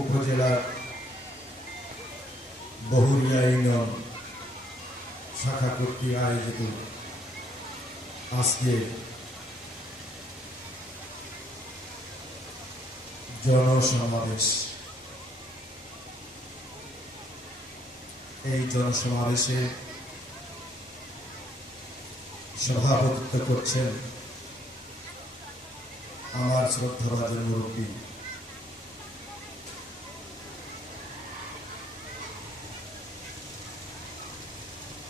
উপজেলার বহুরিয়া ইউনিয়ন শাখা কর্তৃক আয়োজিত আজকে জনসমাবেশ। এই জনসমাবেশে সভাপতিত্ব করছেন আমার শ্রদ্ধাভাজন মুরব্বী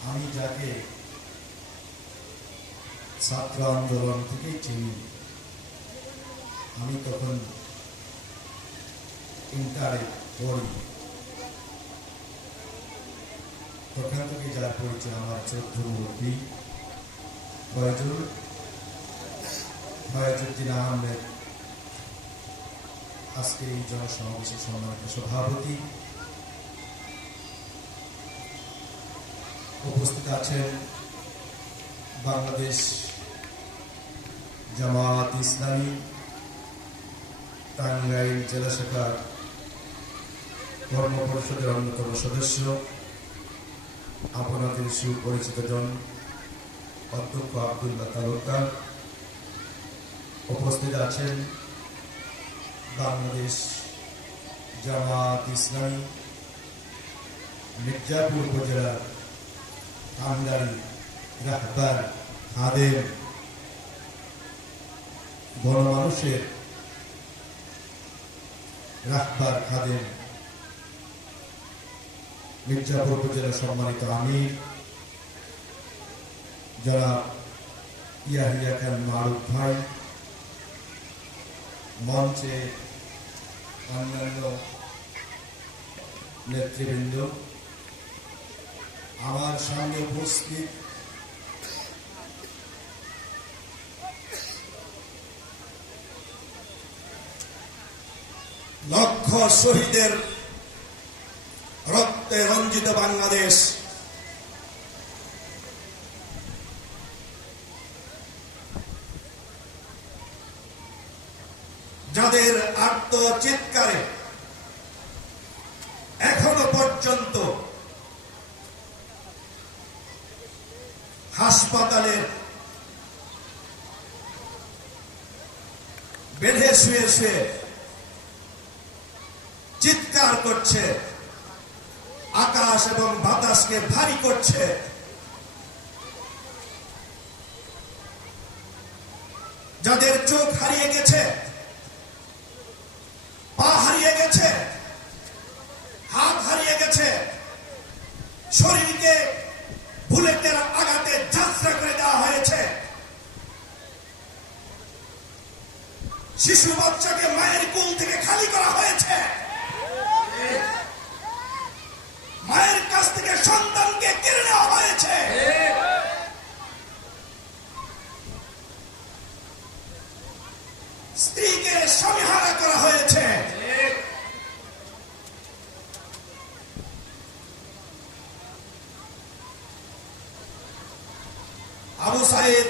আমি যাকে ছাত্র আন্দোলন থেকেই চিনি। আমি তখন ইন্টারে পড়ি, তখন থেকে যার পরিচয় আমার শ্রদ্ধ মুরব্বী ফয়েজউদ্দিন আহমেদ আজকে এই জনসমাবেশের সম্মানিত সভাপতি। উপস্থিত আছেন বাংলাদেশ জামাত ইসলামী টাঙ্গাইল জেলা শাখার কর্ম পরিষদের অন্যতম সদস্য, আপনাদের সুপরিচিত জন অধ্যক্ষ আব্দুল্লাহ তালুকদার। উপস্থিত আছেন বাংলাদেশ জামাত ইসলামী মির্জাপুর উপজেলার কান্দারি রাহবার খাদেম, গণমানুষের রাহবার খাদেম, মির্জাপুর উপজেলার সম্মানিত আমির যারা ইয়াহিয়া খান মারুফ ভাই, মঞ্চে অন্যান্য নেতৃবৃন্দ, আমার সামনে উপস্থিত লক্ষ শহীদের রক্তে রঞ্জিত বাংলাদেশ, যাদের আর্তচিৎকারে এখনো পর্যন্ত হাসপাতালের বেডে শুয়ে শুয়ে চিৎকার করছে, আকাশ এবং বাতাসকে ভারী করছে, যাদের চোখ হারিয়ে গেছে, পা হারিয়ে গেছে, হাত হারিয়ে গেছে, শরীরকে বুলেটের আঘাতে যাত্রা করে দেওয়া হয়েছে, শিশু বাচ্চাকে মায়ের কোল থেকে খালি করা হয়েছে, মায়ের কাছ থেকে সন্তানকে কেড়ে নেওয়া হয়েছে, স্ত্রীকে স্বামীহারা করা হয়েছে, আবু সাইদ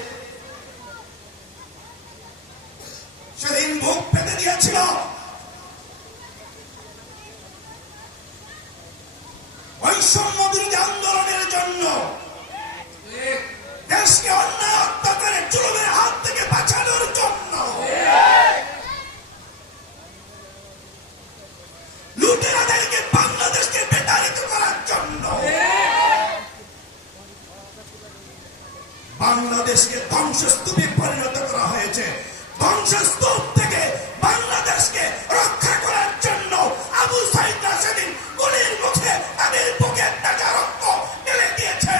সেদিন বুক পেতে দিয়েছিল, বৈষম্য বিরোধী আন্দোলনের জন্য দেশকে অন্যায় অত্যাচারের জুলুমের হাত থেকে বাঁচানোর জন্য, লুটেরাদেরকে বাংলাদেশকে বিতাড়িত করার জন্য, বাংলাদেশকে ধ্বংসস্তূপে পরিণত করা হয়েছে। ধ্বংসস্তূপ থেকে বাংলাদেশকে রক্ষা করার জন্য আবু সাইদরা সেদিন গুলির মুখে তাদের বুকে তাজা রক্ত ঢেলে দিয়েছে।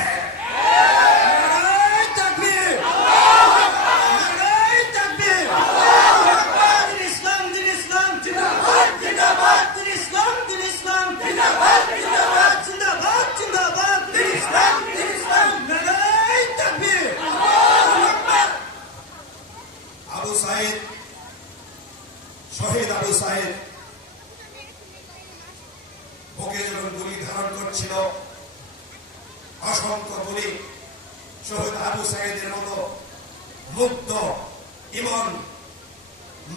শহীদ আবু সাইদ বুকে যখন গুলি ধারণ করছিল, অসংখ্য গুলি শহীদ আবু সাইদের মতো মুগ্ধ ইমন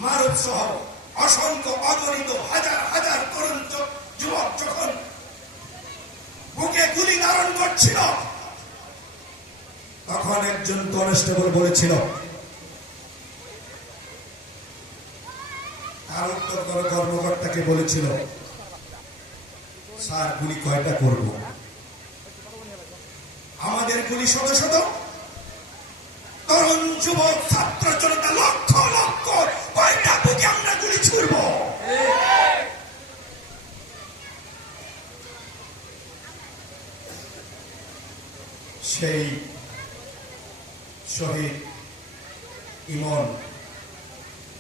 মারুফ সহ অসংখ্য অগণিত হাজার হাজার তরুণ গুলি ধারণ করছিল, তখন একজন কনস্টেবল বলেছিল, আর উত্তর কর্মকর্তাকে বলেছিল, স্যার গুলি কয়টা করব? আমাদের গুলি শত শত, তরুণ যুবক ছাত্র জনতা লক্ষ লক্ষ, কয়টা বুকে আমরা গুলি ছুড়ব? সেই শহীদ ইমন,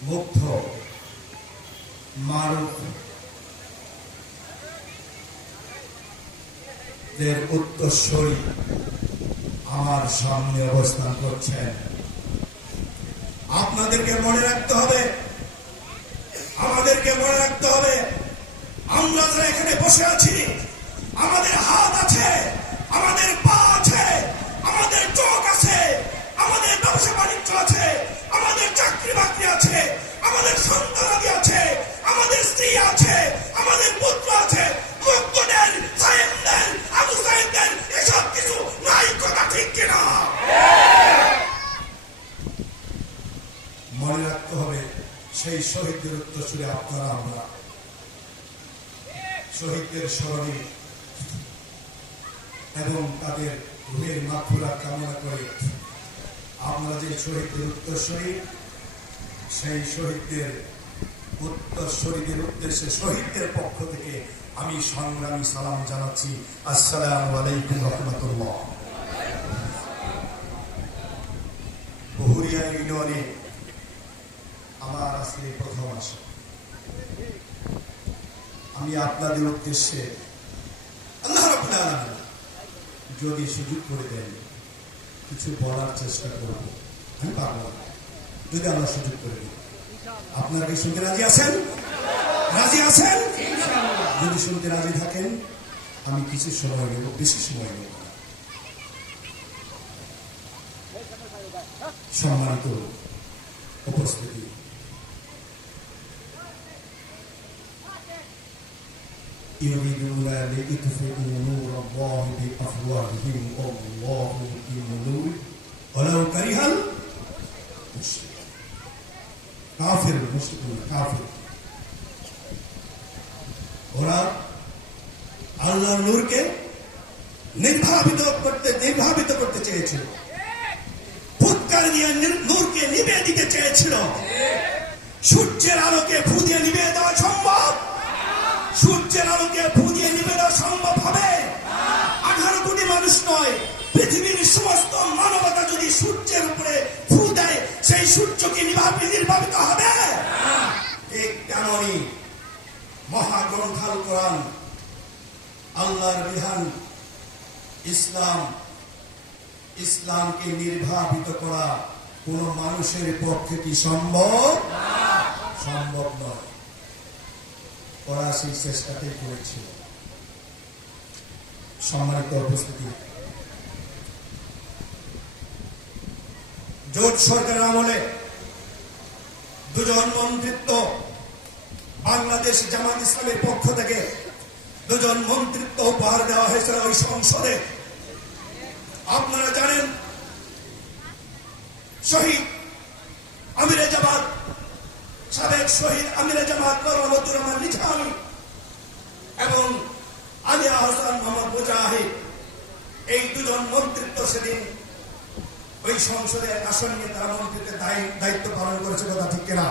মুগ্ধ, মারুফ দের উত্তরসূরি আমার সামনে অবস্থান করছেন। আপনাদেরকে মনে রাখতে হবে, আমাদেরকে মনে রাখতে হবে, আমরা যারা এখানে বসে আছি, আমাদের হাত আছে, আমাদের পা আছে, আমাদের চোখ আছে, আমাদের ব্যবসা বাণিজ্য আছে, আমাদের চাকরি বাকরি আছে, আমাদের সন্তানাদি আছে, আমাদের স্ত্রী আছে, আমাদের পুত্র আছে, মুক্তদের, সায়েমদের, আবু সাইদদের এসব কিছু নাই, কথা ঠিক কিনা? মনে রাখতে হবে, সেই শহীদদের উত্তরসূরি আপনারা আমরা। শহীদদের স্মরণে এবং তাদের রুহের মাগফিরাত কামনা করে আপনারা যে শহীদদের উত্তরসূরি, সেই শহীদদের উত্তরসূরিদের উদ্দেশ্যে শহীদদের পক্ষ থেকে আমি সংগ্রামী সালাম জানাচ্ছি। আসসালামু আলাইকুম রাহমাতুল্লাহ। বহুরিয়া ইউনিয়নে আমার আজকে প্রথম আসা। আমি আপনাদের উদ্দেশ্যে আল্লাহ রাব্বুল আলামিন যদি সুযোগ করে দেন কিছু বলার চেষ্টা করব, আমি পারব না, যদি আল্লাহ সুযোগ করে দেন। আপনারা কি শুনতে রাজি আছেন? রাজি আছেন? যদি শুনতে রাজি থাকেন আমি কিছু সময় নেব, বেশি সময় নেব। সম্মানিত উপস্থিতি, يريدون ليطفئوا نور الله بأفواههم والله متم نوره ولو كره المشركون। কাফির, মুশরিকুন, কাফির, ওরা আল্লাহর নূরকে নির্ভাবিত করতে চেয়েছিল, ফুৎকার দিয়ে নূরকে নিভিয়ে দিতে চেয়েছিল। সূর্যের আলোকে ফু দিয়ে নিভিয়ে দেওয়া সম্ভব? সূর্যের আলোকে ফু দিয়ে নিভিয়ে দেওয়া সম্ভব হবে? 18 কোটি মানুষ নয়, পৃথিবীর সমস্ত মানবতা যদি সূর্যের উপরে ফু দেয়, সেই সূর্য কি নির্বাপিত হবে? ঠিক তেমনই মহাগ্রন্থ আল কোরআন, আল্লাহর বিধান ইসলামকে নির্বাপিত করা কোন মানুষের পক্ষে কি সম্ভব? সম্ভব নয়। ওরা সেই চেষ্টাতেই করেছিল। সম্মানিত উপস্থিতি, জোট সরকারের আমলে দুজন মন্ত্রিত্ব, বাংলাদেশ জামাত ইসলামের পক্ষ থেকে দুজন মন্ত্রিত্ব উপহার দেওয়া হয়েছিল ওই সংসদে। আপনারা জানেন, শহীদ আমিরে জামাত, সাবেক শহীদ আমিরে জামাত মরহুমুর রহমান নিজামী এবং আলিয়া হাসান মোহাম্মদ মুজাহিদ, এই দুজন মন্ত্রিত্ব সেদিন ওই সংসদে আসন নিয়ে তারা মন্ত্রিত্বের দায়িত্ব পালন করেছে, কথা ঠিক কিনা?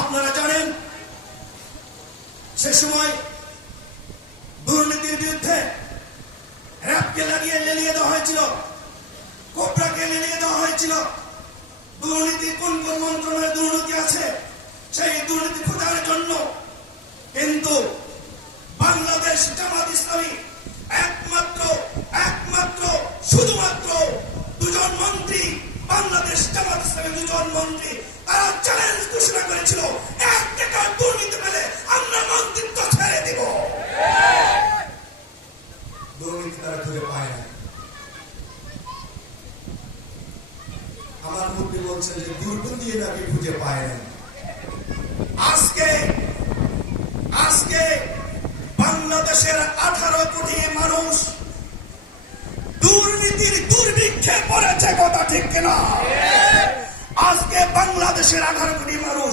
আপনারা জানেন, সে সময় দুর্নীতির বিরুদ্ধে র্যাবকে লাগিয়ে লেলিয়ে দেওয়া হয়েছিল, কোবরাকে লেলিয়ে দেওয়া হয়েছিল। দুর্নীতি কোন কোন মন্ত্রণালয়ে দুর্নীতি আছে সেই দুর্নীতি খোঁজার জন্য। কিন্তু বাংলাদেশ জামাত ইসলামী একমাত্র শুধুমাত্র দুজন মন্ত্রী, বাংলাদেশ জামাত ইসলামী দুজন মন্ত্রী, তারা চ্যালেঞ্জ ঘোষণা করেছিল, 1 টাকা দুর্নীতি পেলে আমরা মন্ত্রিত্ব ছেড়ে দেব। দুর্নীতি তারা খুঁজে পায় না। আমার মুক্তি বলছেন যে দুর্নীতি নাকি খুঁজে পায় না। আজকে বাংলাদেশের 18 কোটি মানুষ পড়েছে, কথা ঠিক কিনা? আজকে বাংলাদেশের 18 কোটি মানুষ